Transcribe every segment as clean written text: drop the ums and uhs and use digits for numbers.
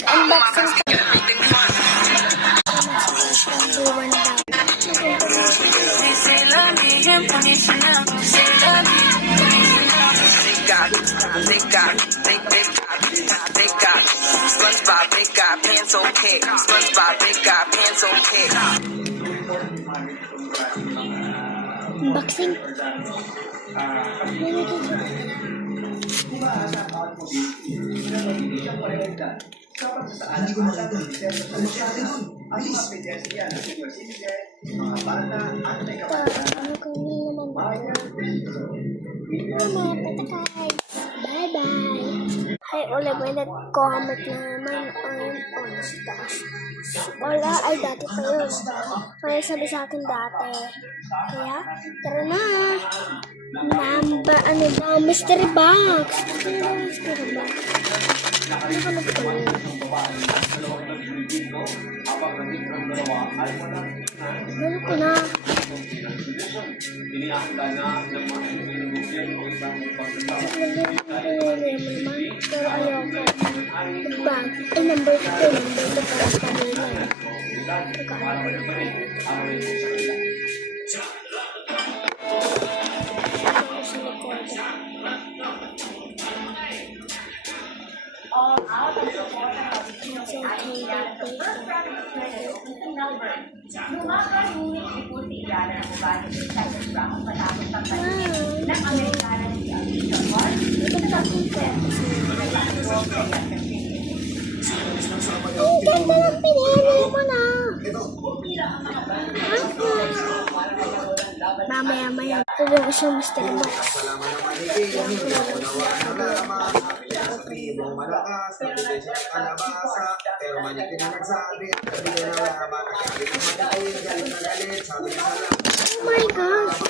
Unboxing ko. SpongeBob, they got pants on cake. SpongeBob, they got pants on cake. Unboxing. Hindi ko makita. Ano siya ate nun? Bilis. Ano ko naman bye-bye. Ay, ulit may nag-comment na naman on stash. Wala, ay dati pa yun. May sabi sa akin dati. Kaya, tara na. Ano ba? Mystery box. Mystery box. Ano ka nagpapalala? Ano ko na? Pero ayoko. Bag. Ay, number 2. Number 2 para sa kanila. Ang ganda ng pinili mo na. Mamaya-maya. Ito yung isang mystery box. Malakas, nagbigay siya ng kalabasa, pero manikin na nagsabi, nagbigay na laman, galit na galit, sabi niya sa laman. Oh my gosh!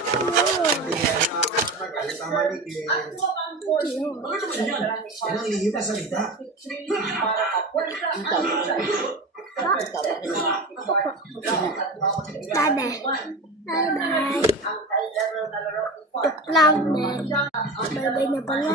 Galit ang manikin. Bakit naman yan? Yan ang lihim na salita. Tada! Bye-bye! Tuk lang, man. Bye-bye na pala!